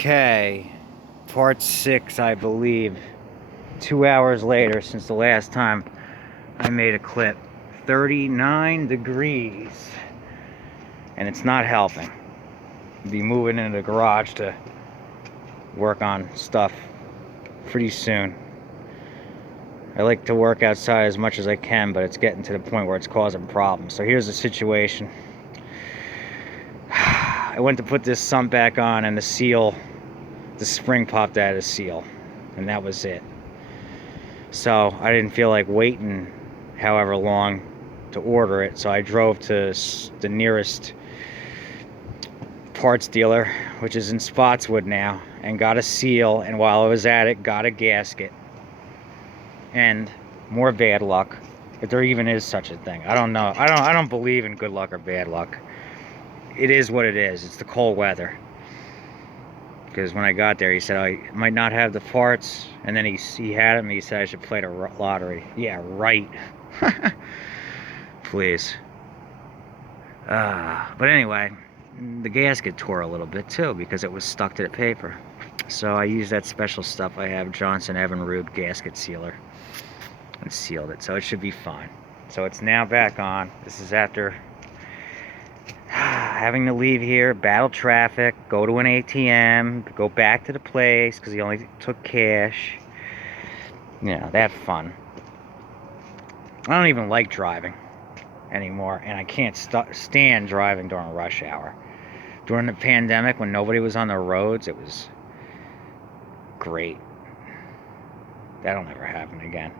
Okay, part 6, I believe. 2 hours later since the last time I made a clip. 39 degrees. And it's not helping. I'll be moving into the garage to work on stuff pretty soon. I like to work outside as much as I can, but it's getting to the point where it's causing problems. So here's the situation. I went to put this sump back on and the spring popped out of the seal, and that was it. So I didn't feel like waiting however long to order it, so I drove to the nearest parts dealer, which is in Spotswood now, and got a seal, and while I was at it, got a gasket. And more bad luck, if there even is such a thing. I don't know. I don't believe in good luck or bad luck. It is what it is. It's the cold weather. Because when I got there, he said I might not have the parts, and then he had them. He said I should play the lottery. Yeah, right. Please. But anyway, the gasket tore a little bit too because it was stuck to the paper. So I used that special stuff I have, Johnson Evinrude gasket sealer, and sealed it. So it should be fine. So it's now back on. This is after having to leave here, battle traffic, go to an ATM, go back to the place because he only took cash. You know, that fun. I don't even like driving anymore, and I can't stand driving during rush hour. During the pandemic, when nobody was on the roads, it was great. That'll never happen again.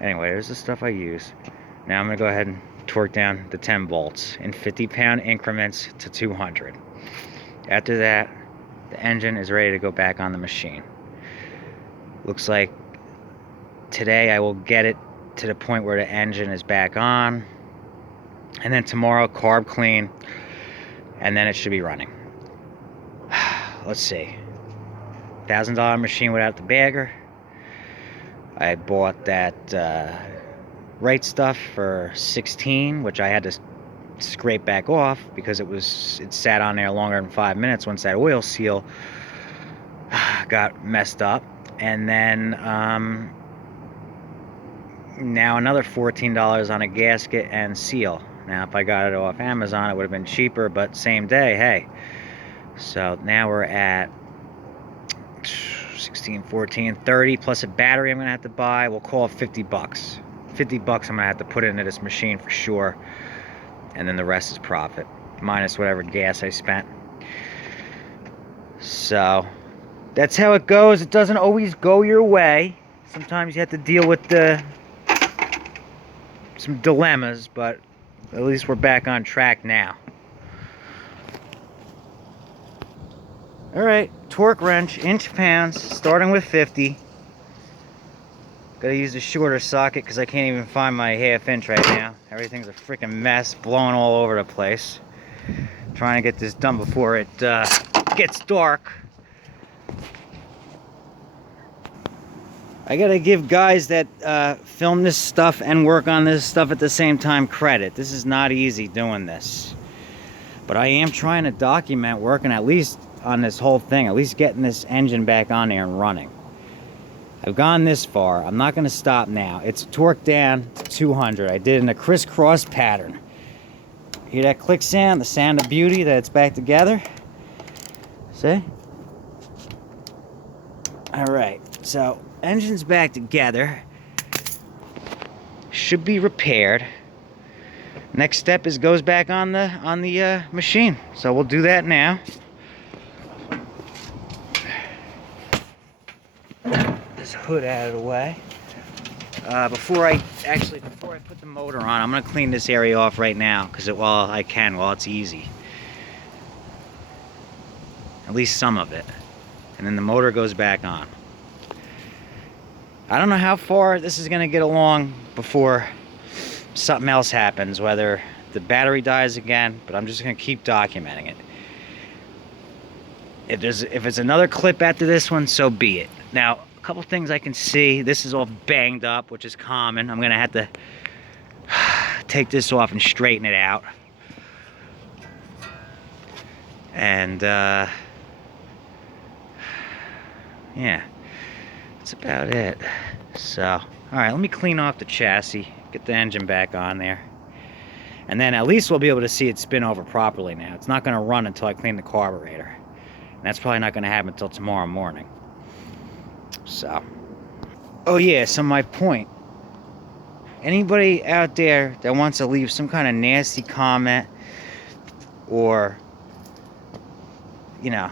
Anyway, there's the stuff I use. Now I'm going to go ahead and torque down the 10 bolts in 50-pound increments to 200. After that, the engine is ready to go back on the machine. Looks like today I will get it to the point where the engine is back on, and then tomorrow carb clean, and then it should be running. Let's see. $1,000 machine without the bagger. I bought that right stuff for $16, which I had to scrape back off because it sat on there longer than 5 minutes once that oil seal got messed up. And then now another $14 on a gasket and seal. Now if I got it off Amazon, it would have been cheaper, but same day, hey. So now we're at 16, 14, 30 plus a battery I'm gonna have to buy. We'll call it 50 bucks. 50 bucks I'm gonna have to put into this machine for sure, and then the rest is profit minus whatever gas I spent. So that's how it goes. It doesn't always go your way. Sometimes you have to deal with some dilemmas, but at least we're back on track now. Alright, torque wrench, inch pounds, starting with 50. Gotta use a shorter socket because I can't even find my half inch right now. Everything's a freaking mess, blowing all over the place. Trying to get this done before it gets dark. I gotta give guys that film this stuff and work on this stuff at the same time credit. This is not easy doing this. But I am trying to document working at least on this whole thing, at least getting this engine back on there and running. I've gone this far. I'm not going to stop now. It's torqued down to 200. I did it in a crisscross pattern. Hear that click sound? The sound of beauty that it's back together? See? Alright, so engine's back together. Should be repaired. Next step is goes back on the machine. So we'll do that now. This hood out of the way. Before I put the motor on, I'm gonna clean this area off right now because while it's easy. At least some of it. And then the motor goes back on. I don't know how far this is gonna get along before something else happens, whether the battery dies again, but I'm just gonna keep documenting it. If it's another clip after this one, so be it. Now, a couple things I can see. This is all banged up, which is common. I'm gonna have to take this off and straighten it out. And yeah, that's about it. So, alright, let me clean off the chassis, get the engine back on there. And then at least we'll be able to see it spin over properly now. It's not going to run until I clean the carburetor. And that's probably not going to happen until tomorrow morning. So, oh yeah, so my point. Anybody out there that wants to leave some kind of nasty comment or, you know,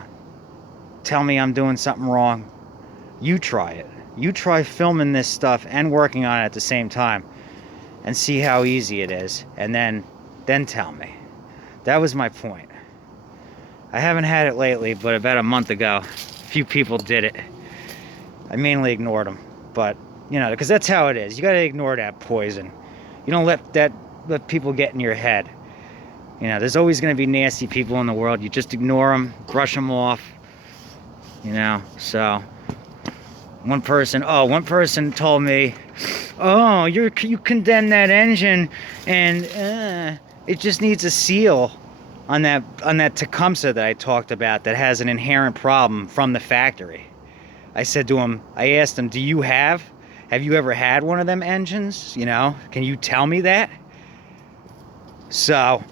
tell me I'm doing something wrong, you try it. You try filming this stuff and working on it at the same time and see how easy it is, and then tell me. That was my point. I haven't had it lately, but about a month ago, a few people did it. I mainly ignored them, but you know, because that's how it is. You gotta ignore that poison. You don't let people get in your head. You know, there's always gonna be nasty people in the world. You just ignore them, brush them off. You know, so one person told me, "Oh, you condemn that engine, and it just needs a seal on that Tecumseh that I talked about that has an inherent problem from the factory." I asked him, have you ever had one of them engines? You know, can you tell me that? So,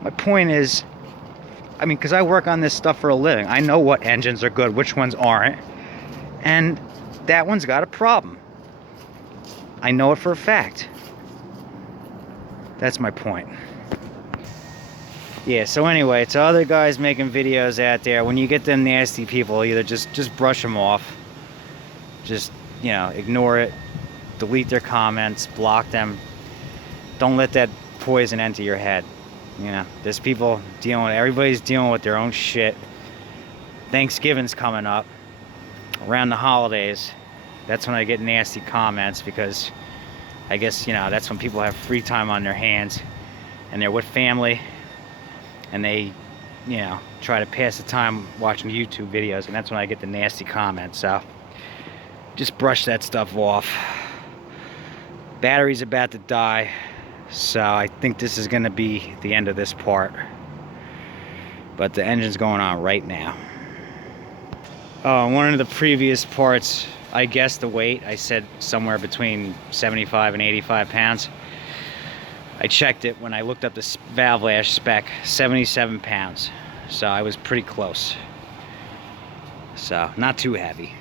my point is, I mean, because I work on this stuff for a living, I know what engines are good, which ones aren't, and that one's got a problem. I know it for a fact. That's my point. Yeah, so anyway, to other guys making videos out there, when you get them nasty people, either just brush them off. Just, you know, ignore it. Delete their comments, block them. Don't let that poison enter your head. You know, there's people everybody's dealing with their own shit. Thanksgiving's coming up. Around the holidays, that's when I get nasty comments, because I guess, you know, that's when people have free time on their hands and they're with family and they, you know, try to pass the time watching YouTube videos, and that's when I get the nasty comments. So just brush that stuff off. Battery's about to die, so I think this is going to be the end of this part, but the engine's going on right now. One of the previous parts, I guessed the weight. I said somewhere between 75 and 85 pounds. I checked it when I looked up the valve lash spec, 77 pounds. So I was pretty close. So not too heavy.